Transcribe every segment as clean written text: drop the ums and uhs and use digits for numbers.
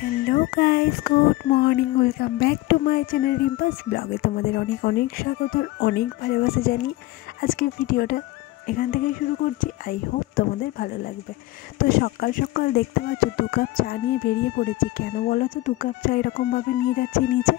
Hello guys, good morning, welcome back to my channel রিম্পাস ব্লগে তোমাদের অনেক অনেক স্বাগত, অনেক ভালোবাসা জানি। আজকে ভিডিওটা এখান থেকেই শুরু করছি। আই হোপ তোমাদের ভালো লাগবে। তো সকাল সকাল দেখতে পাচ্ছ 2 কাপ চা নিয়ে বেরিয়ে পড়েছি। কেন বলো তো 2 কাপ চা এরকমভাবে নিয়ে যাচ্ছি নিচে?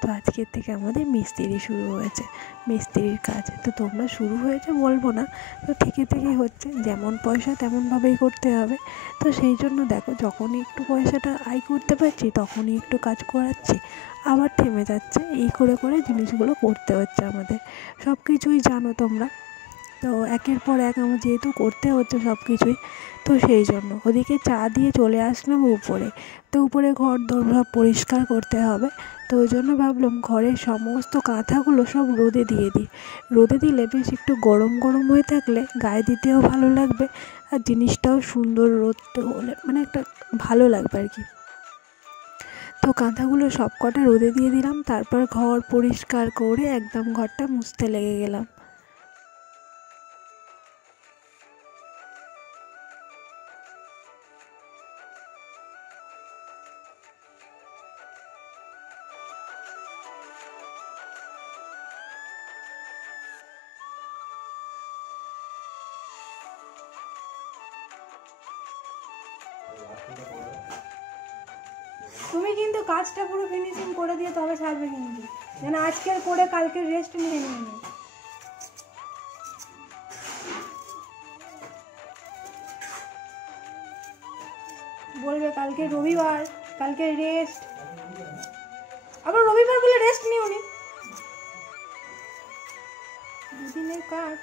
তো আজকের থেকে আমাদের মিস্ত্রি শুরু হয়েছে, মিস্ত্রির কাজ। তো তোমরা শুরু হয়েছে বলবো না, তো থেকে থেকেই হচ্ছে, যেমন পয়সা তেমনভাবেই করতে হবে। তো সেই জন্য দেখো, যখনই একটু পয়সাটা আয় করতে পারছি তখনই একটু কাজ করাচ্ছি, আবার থেমে যাচ্ছে। এই করে করে জিনিসগুলো করতে হচ্ছে আমাদের। সব কিছুই জানো তোমরা, তো একের পর এক আমার যেহেতু করতে হচ্ছে সব কিছুই, তো সেই জন্য ওদিকে চা দিয়ে চলে আসলাম উপরে। তো উপরে ঘর দোর সব পরিষ্কার করতে হবে, তো ওই জন্য ভাবলাম ঘরের সমস্ত কাঁথাগুলো সব রোদে দিয়ে দিই। রোদে দিলে বেশ একটু গরম গরম হয়ে থাকলে গায়ে দিতেও ভালো লাগবে, আর জিনিসটাও সুন্দর রোদতে হলে মানে একটা ভালো লাগবে আর কি। তো কাঁথাগুলো সব কটা রোদে দিয়ে দিলাম, তারপর ঘর পরিষ্কার করে একদম ঘরটা মুছতে লেগে গেলাম। তুমি কিন্তু কাজটা পুরো ফিনিশিং করে দিয়ে তবে ছাড়বে, কিন্তু যেন আজকের করে কালকে রেস্ট নিয়ে নিয়ে বলবে কালকে রবিবার, কালকে রেস্ট। আবার রবিবার বলে রেস্ট নিও নি, দুদিনের কাজ।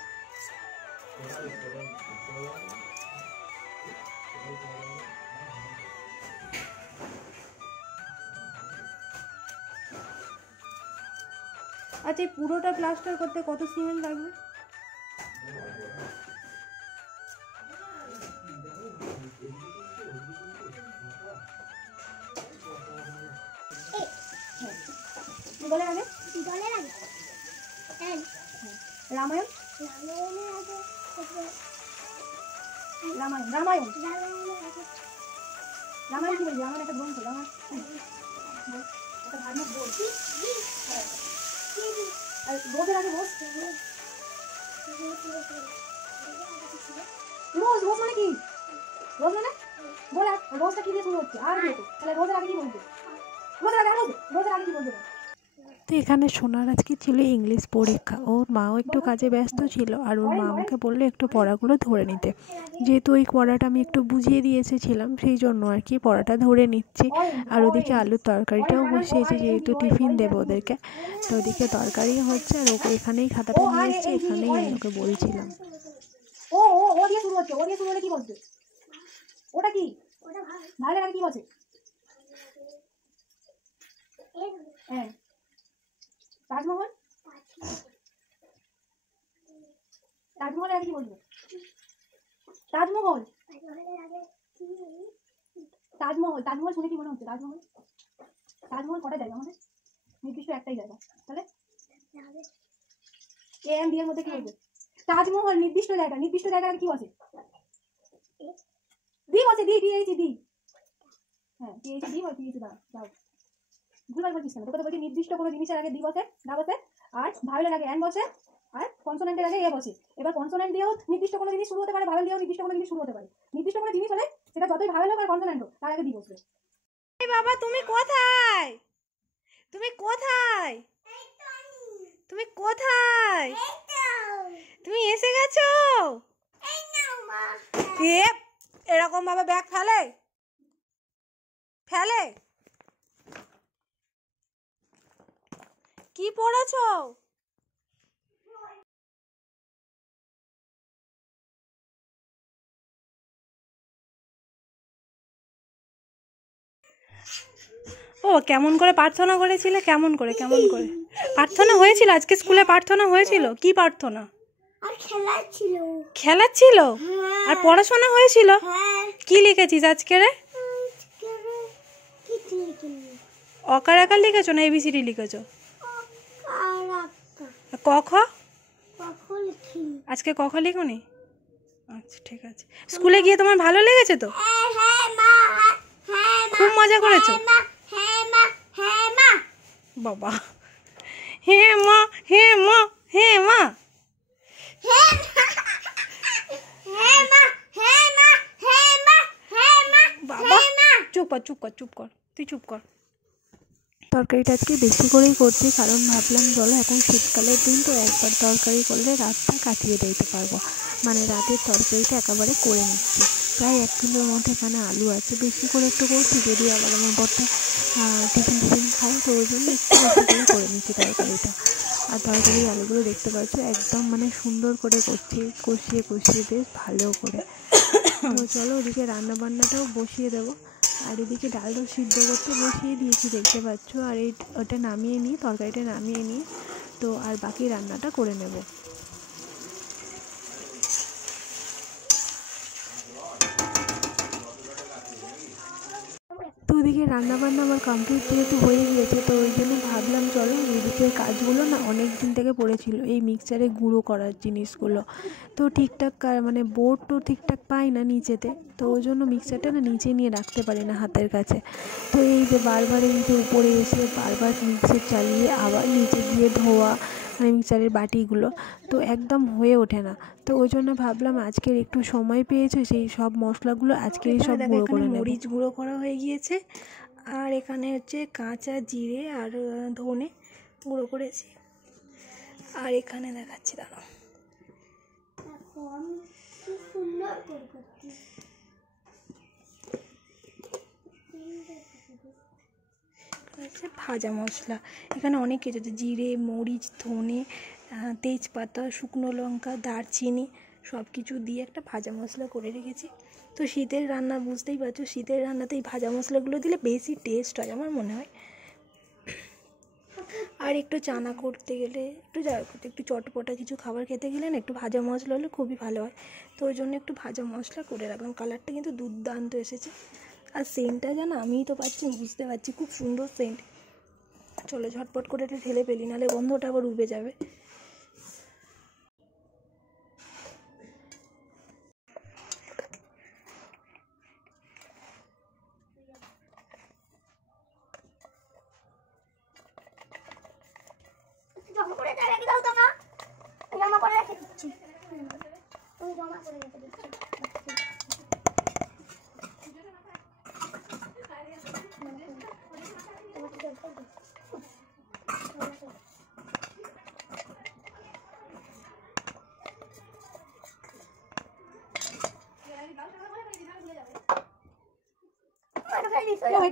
আচ্ছা, এই পুরোটা প্লাস্টার করতে কত সিমেন্ট লাগবে? বলে আগে রামায়ণ, রামায়ণ রামায়ণ রামায়ণ কি বলবি? রামায়ণ একটা গ্রন্থ, রামায়ণ একটা ধার্মিক বই। আর রোজের আগে রোজ রোজ রোজ মানে কি? রোজ মানে বলে রোজটা কি দিয়ে শুরু হচ্ছে? আর তাহলে রোজের আগে কি বলবে? রোজের আগে রোজের আগে কি বলবে? তো এখানে সোনার আজকে ছিল ইংলিশ পরীক্ষা। ওর মাও একটু কাজে ব্যস্ত ছিল, আর ওর মা আমাকে বললো একটু পড়াগুলো ধরে নিতে। যেহেতু ওই পড়াটা আমি একটু বুঝিয়ে দিয়ে এসেছিলাম, সেই জন্য আর কি পড়াটা ধরে নিচ্ছি। আর ওদিকে আলুর তরকারিটাও বসিয়েছি, যেহেতু টিফিন দেবো ওদেরকে। তো ওদিকে তরকারি হচ্ছে, আর ওকে এখানেই খাতাটা নিয়ে এসেছি, এখানেই আমি ওকে বলছিলাম। ও ও ও দিয়ে শুরু হচ্ছে, ও দিয়ে শুরু হলে কি বলছে? ওটা কি? ভাইলের আগে কি বলছে? হ্যাঁ, তাজমহল। তাজমহলের আগে কি বলবো? তাজমহল তাজমহল তাজমহল শুনে কি মনে হচ্ছে? তাজমহল তাজমহল কটা জায়গা আমাদের? নির্দিষ্ট একটাই জায়গা। তাহলে এ এম ডি এর মধ্যে কি বলবে? তাজমহল নির্দিষ্ট জায়গা, নির্দিষ্ট জায়গা কি বসে? ডি বসে, ডি ডি এইচ ডি। হ্যাঁ, ডি এইচ ডি বা ডি এইচ দা যাও। ভুলভাল বলছিস কেন? তোকে তো বলছি নির্দিষ্ট কোনো জিনিসের আগে ডি বসে, দা বসে, আর ভাওয়েলের আগে এন বসে, আর কনসোনেন্টের আগে এ বসে। এবার কনসোনেন্ট দিয়েও নির্দিষ্ট কোনো জিনিস শুরু হতে পারে, ভাওয়েল দিয়েও নির্দিষ্ট কোনো জিনিস শুরু হতে পারে। নির্দিষ্ট কোনো জিনিস হলে সেটা যতই ভাওয়েল হোক আর কনসোনেন্ট হোক, তার আগে ডি বসবে। এই বাবা, তুমি কোথায়? তুমি কোথায়? তুমি কোথায়? তুমি এসে গেছো? এরকম ভাবে ব্যাগ ফেলে ফেলে কি পড়েছো? ও কেমন করে প্রার্থনা করেছিলে? কেমন করে প্রার্থনা হয়েছিল? আজকে স্কুলে প্রার্থনা হয়েছিল? কি প্রার্থনা? আর খেলা ছিল। খেলা ছিল? আর পড়াশোনা হয়েছিল? কি লিখেছিস আজকে রে? অকার আকার লিখেছো না এবিসিডি লিখেছো? ক খ আজকে ক খ লিখোনি? আচ্ছা ঠিক আছে। স্কুলে গিয়ে তোমার ভালো লেগেছে তো? খুব মজা করেছো বাবা। হে মা হে মা হে মা বাবা, চুপ কর চুপ কর চুপ কর, তুই চুপ কর। তরকারিটা আজকে বেশি করেই করছি, কারণ ভাবলাম চলো এখন শীতকালের দিন তো একবার তরকারি করলে রাতটা কাটিয়ে দিতে পারবো, মানে রাতের তরকারিটা একেবারে করে নিচ্ছি। প্রায় 1 কিলোর মধ্যে এখানে আলু আছে, বেশি করে একটু করছি, যদি আবার আমার বরটা টিফিন খাই তো ওই জন্য একটু বেশি করে করে নিচ্ছি তরকারিটা। আর তরকারির আলুগুলো দেখতে পাচ্ছ একদম মানে সুন্দর করে করছি, কষিয়ে কষিয়ে বেশ ভালো করে। তো চলো ওদিকে রান্নাবান্নাটাও বসিয়ে দেবো, আর এদিকে ডালটাও সিদ্ধ করতে বসিয়ে দিয়েছি দেখতে পাচ্ছ। আর ওটা নামিয়ে নিই, তরকারিটা নামিয়ে নিই, তো আর বাকি রান্নাটা করে নেব। তো ওদিকে রান্নাবান্না আমার কমপ্লিট যেহেতু হয়ে গিয়েছে, তো ওই জন্য ভাবলাম চলো এদিকে কাজগুলো না অনেক দিন থেকে পড়েছিল, এই মিক্সচারে গুঁড়ো করার জিনিসগুলো তো ঠিকঠাক মানে বোর্ড তো ঠিকঠাক পাই না নিচেতে, তো ওই জন্য মিক্সচারটা না নিচে নিয়ে রাখতে পারি না হাতের কাছে। তো এই যে বারবার এই যে উপরে এসে বারবার মিক্সার চালিয়ে আবার নিচে গিয়ে ধোয়া, মানে মিক্সচারের বাটিগুলো তো একদম হয়ে ওঠে না। তো ওই জন্য ভাবলাম আজকের একটু সময় পেয়েছো, সেই সব মশলাগুলো আজকেই সব গুঁড়ো করে নেব। মরিচ গুঁড়ো করা হয়ে গিয়েছে, আর এখানে হচ্ছে কাঁচা জিরে আর ধনে গুঁড়ো করেছি, আর এখানে দেখাচ্ছি দাঁড়াও ভাজা মশলা। এখানে অনেক কিছু আছে, জিরে মরিচ ধনে তেজপাতা শুকনো লঙ্কা দারচিনি সব কিছু দিয়ে একটা ভাজা মশলা করে রেখেছি। তো শীতের রান্না বুঝতেই পারছো, শীতের রান্নাতে এই ভাজা মশলাগুলো দিলে বেশি টেস্ট হয় আমার মনে হয়। আর একটু চানা করতে গেলে একটু চটপটা কিছু খাবার খেতে গেলে না একটু ভাজা মশলা হলে খুবই ভালো হয়, তো ওই জন্য একটু ভাজা মশলা করে রাখলাম। কালারটা কিন্তু দুর্দান্ত এসেছে, আর সেন্টটা জানো আমিই তো পাচ্ছি, বুঝতে পারছি খুব সুন্দর সেন্ট। চলো ঝটপট করে একটু ঢেলে ফেলি, নাহলে গন্ধটা আবার উবে যাবে।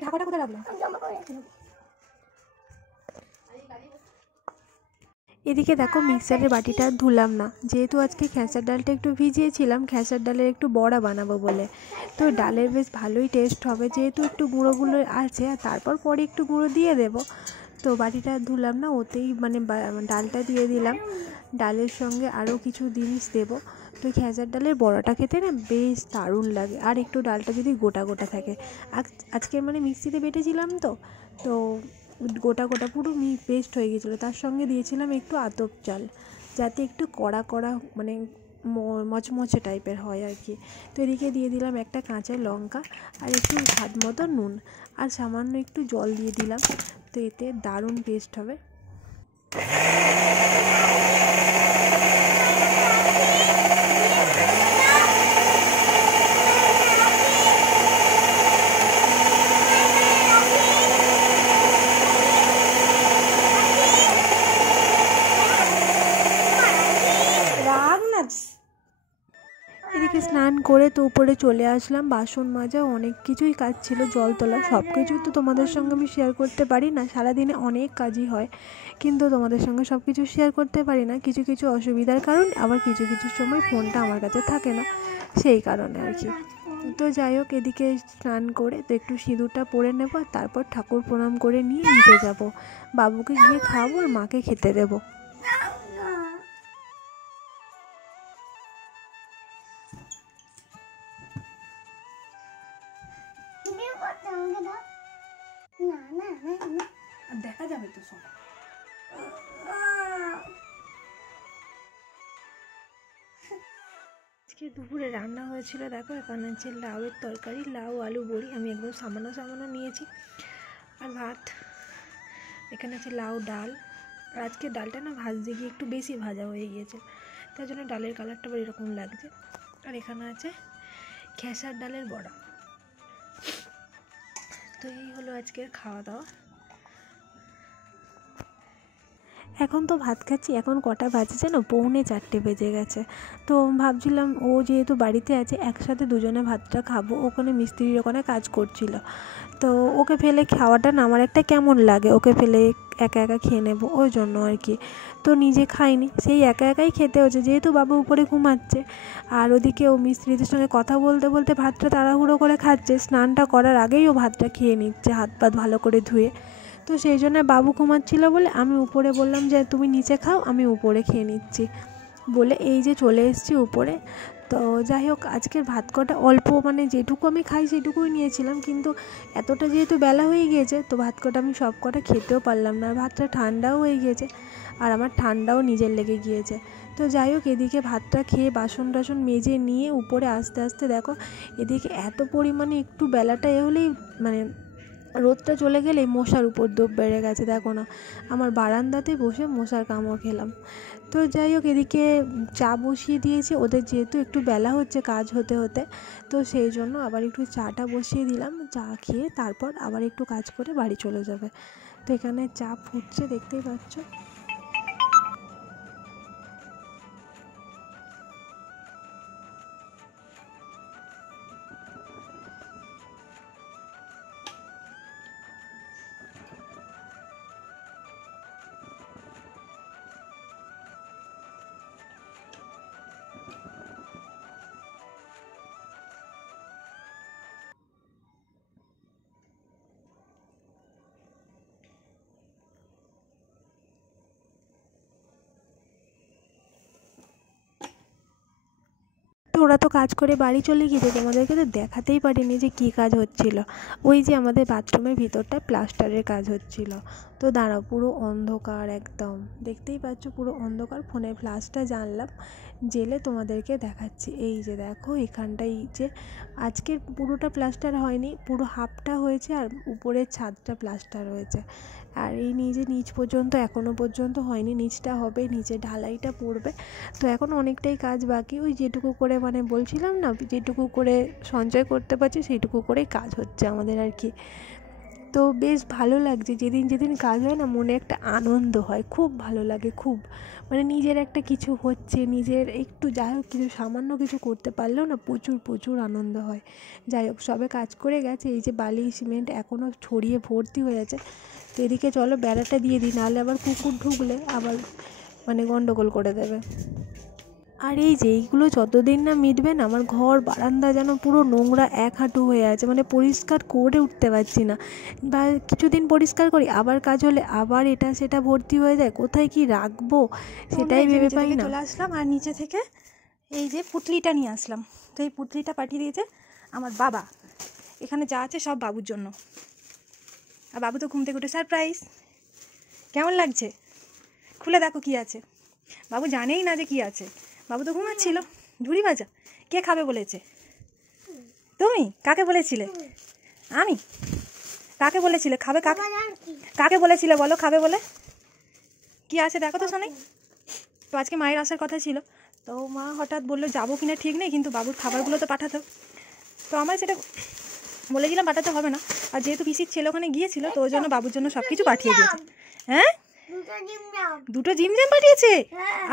ঢাকাটা কোথায় রাখলাম? এদিকে দেখো মিক্সারের বাটিটা ধুলাম না, যেহেতু আজকে খেসার ডালটা একটু ভিজিয়েছিলাম, খেসার ডালের একটু বড়া বানাবো বলে। তো ডালের বেশ ভালোই টেস্ট হবে, যেহেতু একটু গুঁড়ো আছে, আর তারপর পরে একটু গুঁড়ো দিয়ে দেবো। তো বাটিটা ধুলাম না, ওতেই মানে ডালটা দিয়ে দিলাম, ডালের সঙ্গে আরও কিছু জিনিস দেবো। তো খেসার ডালের বড়াটা খেতে না বেশ দারুণ লাগে, আর একটু ডালটা যদি গোটা গোটা থাকে। আজকে মানে মিক্সিতে বেটেছিলাম তো গোটা গোটা পুরো পেস্ট হয়ে গিয়েছিলো। তার সঙ্গে দিয়েছিলাম একটু আতপ চাল, যাতে একটু কড়া কড়া মানে মচমচে টাইপের হয় আর কি। তো এদিকে দিয়ে দিলাম একটা কাঁচা লঙ্কা আর একটু স্বাদ মতো নুন, আর সামান্য একটু জল দিয়ে দিলাম, তো এতে দারুণ টেস্ট হবে। এদিকে স্নান করে তো উপরে চলে আসলাম, বাসন মাজা অনেক কিছুই কাজ ছিল, জল তোলা, সব কিছুই তো তোমাদের সঙ্গে আমি শেয়ার করতে পারি না, সারাদিনে অনেক কাজই হয়, কিন্তু তোমাদের সঙ্গে সব কিছু শেয়ার করতে পারি না, কিছু কিছু অসুবিধার কারণ, আবার কিছু কিছু সময় ফোনটা আমার কাছে থাকে না, সেই কারণে আর কি। তো যাই হোক, এদিকে স্নান করে তো একটু সিঁদুরটা পরে নেব, তারপর ঠাকুর প্রণাম করে নিয়ে নিচে যাব, বাবুকে গিয়ে খাওয়াবো আর মাকে খেতে দেবো। দেখা যাবে তো সব। আজকে দুপুরে রান্না হয়েছিল দেখো, এখানে হচ্ছে লাউয়ের তরকারি, লাউ আলু বড়ি আমি একদম সামান্য সামান্য নিয়েছি, আর ভাত। এখানে আছে লাউ ডাল, আর আজকে ডালটা না ভাজতে গিয়ে একটু বেশি ভাজা হয়ে গিয়েছে, তার জন্য ডালের কালারটা আবার এরকম লাগছে। আর এখানে আছে খেসার ডালের বড়া। তো এই হলো আজকের খাওয়া দাওয়া। এখন তো ভাত খাচ্ছি, এখন কটা বাজে না, 3:45 বেজে গেছে। তো ভাবছিলাম ও যেহেতু বাড়িতে আছে একসাথে দুজনে ভাতটা খাবো, ওখানে মিস্ত্রির ওখানে কাজ করছিল, তো ওকে ফেলে খাওয়াটা না আমার একটা কেমন লাগে, ওকে ফেলে একা একা খেয়ে নেবো ওই জন্য আর কি। তো নিজে খাইনি, সেই একা একাই খেতে হচ্ছে, যেহেতু বাবা উপরে ঘুমাচ্ছে। আর ওদিকে ও মিস্ত্রিদের সঙ্গে কথা বলতে বলতে ভাতটা তাড়াহুড়ো করে খাচ্ছে, স্নানটা করার আগেই ও ভাতটা খেয়ে নিচ্ছে হাত পাত ভালো করে ধুয়ে। তো সেই জন্য বাবু ঘুমাচ্ছিল বলে আমি উপরে বললাম যে তুমি নিচে খাও, আমি উপরে খেয়ে নিচ্ছি বলে এই যে চলে এসেছি উপরে। তো যাই হোক, আজকের ভাত কটা অল্প, মানে যেটুকু আমি খাই সেটুকুই নিয়েছিলাম, কিন্তু এতটা যেহেতু বেলা হয়ে গিয়েছে তো ভাত কটা আমি সব কটা খেতেও পারলাম না, আর ভাতটা ঠান্ডাও হয়ে গিয়েছে, আর আমার ঠান্ডাও নিজের লেগে গিয়েছে। তো যাই হোক, এদিকে ভাতটা খেয়ে বাসন টাসন মেজে নিয়ে উপরে আস্তে আস্তে দেখো, এদিকে এত পরিমাণে একটু বেলাটা হলেই মানে রোদটা চলে গেলেই মশার উপদ্রব বেড়ে গেছে, দেখো না আমার বারান্দাতে বসে মশার কামড় খেলাম। তো যাই হোক, এদিকে চা বসিয়ে দিয়েছি, ওদের যেহেতু একটু বেলা হচ্ছে কাজ হতে হতে, তো সেই জন্য আবার একটু চাটা বসিয়ে দিলাম, চা খেয়ে তারপর আবার একটু কাজ করে বাড়ি চলে যাবে। তো এখানে চা ফুটছে দেখতেই পাচ্ছ। ওরা তো কাজ করে বাড়ি চলে গিয়েছে, তোমাদেরকে তো দেখাতেই পারিনি যে কী কাজ হচ্ছিল। ওই যে আমাদের বাথরুমের ভিতরটায় প্লাস্টারের কাজ হচ্ছিল। তো দাঁড়াও, পুরো অন্ধকার একদম, দেখতেই পাচ্ছ পুরো অন্ধকার, ফোনের ফ্ল্যাশটা জানলাম জেলে তোমাদেরকে দেখাচ্ছি। এই যে দেখো এখানটাই যে আজকের পুরোটা প্লাস্টার হয়নি, পুরো হাফটা হয়েছে, আর উপরের ছাদটা প্লাস্টার হয়েছে, আর এই নিচ পর্যন্ত এখনও পর্যন্ত হয়নি, নিচটা হবে, নিচে ঢালাইটা পড়বে। তো এখন অনেকটাই কাজ বাকি, ওই যেটুকু করে মানে বলছিলাম না, যেটুকু করে সঞ্চয় করতে পারছি সেইটুকু করেই কাজ হচ্ছে আমাদের আর কি। তো বেশ ভালো লাগছে, যেদিন যেদিন কাজ হয় না মনে একটা আনন্দ হয়, খুব ভালো লাগে, খুব মানে নিজের একটা কিছু হচ্ছে, নিজের একটু যাই হোক কিছু সামান্য কিছু করতে পারলেও না প্রচুর প্রচুর আনন্দ হয়। যাই হোক, সবে কাজ করে গেছে, এই যে বালি সিমেন্ট এখনও ছড়িয়ে ভর্তি হয়ে আছে। তো এদিকে চলো বেড়াটা দিয়ে দিই, নাহলে আবার কুকুর ঢুকলে আবার মানে গন্ডগোল করে দেবে। আর এই যে এইগুলো যতদিন না মিটবে না, আমার ঘর বারান্দা যেন পুরো নোংরা এক হাঁটু হয়ে আছে, মানে পরিষ্কার করে উঠতে পারছি না। বা কিছুদিন পরিষ্কার করি, আবার কাজ হলে আবার এটা সেটা ভর্তি হয়ে যায়, কোথায় কি রাখবো সেটাই ভেবে পাই না। চলে আসলাম, আর নিচে থেকে এই যে পুঁটলিটা নিয়ে আসলাম। তো এই পুঁটলিটা পাঠিয়ে দিয়েছে আমার বাবা, এখানে যা আছে সব বাবুর জন্য। আর বাবু তো ঘুম থেকে উঠে সারপ্রাইজ। কেমন লাগছে? খুলে দেখো কি আছে। বাবু জানেই না যে কি আছে, বাবু তো ঘুমাচ্ছিল। ঝুড়ি ভাজা কে খাবে বলেছে? তুমি? কাকে বলেছিলে? আমি? কাকে বলেছিলে খাবে? কাকে বলেছিলে বলো খাবে বলে? কি আছে দেখো তো শোনাই। তো আজকে মায়ের আসার কথা ছিল, তো মা হঠাৎ বললো যাবো কিনা ঠিক নেই, কিন্তু বাবুর খাবারগুলো তো পাঠাতো। তো আমার সেটা বলেছিলাম পাঠাতে হবে না, আর যেহেতু পিসির ছেলে ওখানে গিয়েছিল তো ওই জন্য বাবুর জন্য সব কিছু পাঠিয়ে দিয়েছে। হ্যাঁ, দুটো জিমজাম পাঠিয়েছে।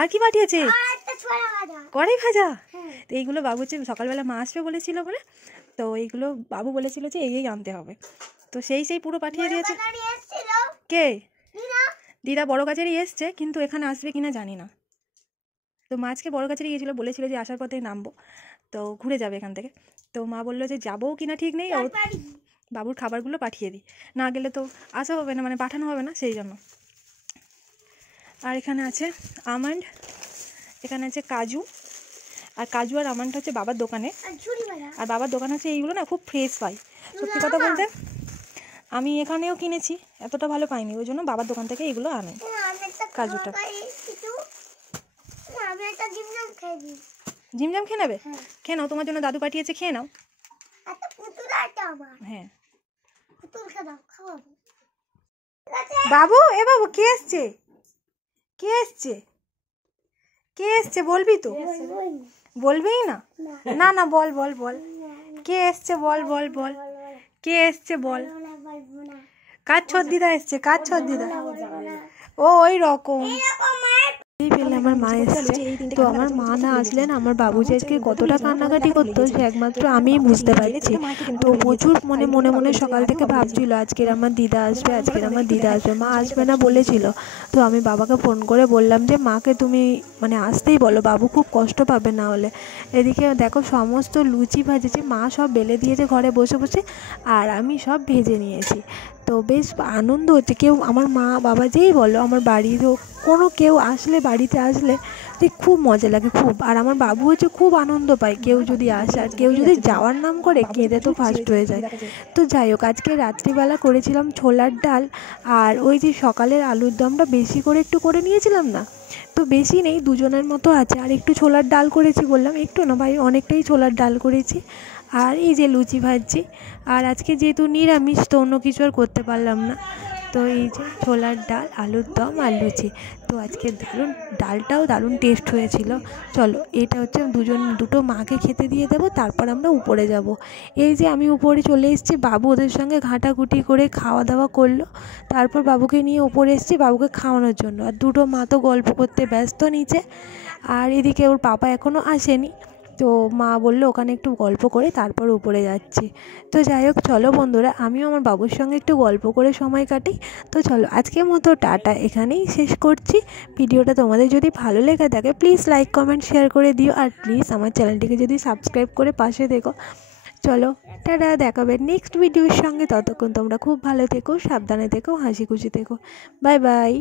আর কি পাঠিয়েছে? কড়াই ভাজা। তো এইগুলো বাবু হচ্ছে সকালবেলা মা আসবে বলেছিল বলে, তো এইগুলো বাবু বলেছিল যে এই আনতে হবে, তো সেই পুরো পাঠিয়ে দিয়েছে। কে? দিদা বড় কাছারি এসছে, কিন্তু এখানে আসবে কিনা জানি না। তো মা আজকে বড় কাছারি গিয়েছিল, বলেছিল যে আসার পথে নামবো, তো ঘুরে যাবে এখান থেকে। তো মা বললো যে যাবো কিনা ঠিক নেই, বাবুর খাবারগুলো পাঠিয়ে দিই, না গেলে তো আসা হবে না, মানে পাঠানো হবে না, সেই জন্য। আর এখানে আছে আমন্ড, এখানে আছে কাজু, আর কাজু আর আমন্ডটা হচ্ছে বাবার দোকানে, আর বাবার দোকানে হচ্ছে এইগুলো না খুব ফ্রেশ পাই। সত্যি কথা বলতে আমি এখানেও কিনেছি, এতটা ভালো পাইনি, ওই জন্য বাবার দোকান থেকে এগুলো আনি। কাজুটা ঝিমঝাম খেয়ে নেবে? খেয়ে নাও, তোমার জন্য দাদু পাঠিয়েছে, খেয়ে নাও। হ্যাঁ বাবু, এ বাবু কে এসছে? কে এসছে? কে এসছে বলবি তো? বলবি না? না না, বল বল বল, কে এসছে বল বল বল, কে এসছে বল। কার ছদ্দিদা এসছে? কার ছদ্দিদা? ও ওই রকম পেলে আমার মা এসছে। তো আমার মা না আসলে না আমার বাবু যে আজকে কতটা কান্নাকাটি করতো সে একমাত্র আমিই বুঝতে পারছি। তো প্রচুর মনে মনে মনে সকাল থেকে ভাবছিল আজকের আমার দিদা আসবে, আজকের আমার দিদা আসবে, মা আসবে না বলেছিল। তো আমি বাবাকে ফোন করে বললাম যে মাকে তুমি মানে আসতেই বলো, বাবু খুব কষ্ট পাবে না হলে। এদিকে দেখো সমস্ত লুচি ভাজেছি, মা সব বেলে দিয়েছে ঘরে বসে বসে, আর আমি সব ভেজে নিয়েছি। তো বেশ আনন্দ হচ্ছে। কেউ আমার মা বাবা যেই বলো, আমার বাড়িরও কোনো কেউ আসলে বাড়িতে আসলে যে খুব মজা লাগে খুব। আর আমার বাবু হচ্ছে খুব আনন্দ পায় কেউ যদি আসে, আর কেউ যদি যাওয়ার নাম করে কেঁদে তো ফার্স্ট হয়ে যায়। তো যাই হোক, আজকে রাত্রিবেলা করেছিলাম ছোলার ডাল, আর ওই যে সকালের আলুর দমটা বেশি করে একটু করে নিয়েছিলাম না, তো বেশি নেই, দুজনের মতো আছে। আর একটু ছোলার ডাল করেছি, বললাম একটু না ভাই অনেকটাই ছোলার ডাল করেছি। আর এই যে লুচি ভাজছি, আর আজকে যেহেতু নিরামিষ তো অন্য কিছু আর করতে পারলাম না। তো এই যে ছোলার ডাল, আলুর দম আর লুচি। তো আজকে দারুণ, ডালটাও দারুণ টেস্ট হয়েছিল। চলো এটা হচ্ছে দুটো মাকে খেতে দিয়ে দেবো, তারপর আমরা উপরে যাব। এই যে আমি উপরে চলে এসেছি, বাবু ওদের সঙ্গে ঘাঁটাঘুটি করে খাওয়া দাওয়া করলো, তারপর বাবুকে নিয়ে উপরে এসেছি বাবুকে খাওয়ানোর জন্য। আর দুটো মা তো গল্প করতে ব্যস্ত নিচে, আর এদিকে ওর পাপা এখনও আসেনি। তো মা বললো ওখানে একটু গল্প করে তারপর উপরে যাচ্ছি। তো যাই হোক চলো বন্ধুরা, আমিও আমার বাবুর সঙ্গে একটু গল্প করে সময় কাটি। তো চলো আজকের মতো টাটা, এখানেই শেষ করছি। ভিডিওটা তোমাদের যদি ভালো লেগে থাকে প্লিজ লাইক কমেন্ট শেয়ার করে দিও, আর প্লিজ আমার চ্যানেলটিকে যদি সাবস্ক্রাইব করে পাশে দেখো। চলো টাটা, দেখাবে নেক্সট ভিডিওর সঙ্গে। ততক্ষণ তোমরা খুব ভালো থেকো, সাবধানে থেকো, হাসি খুশি থেকো। Bye bye.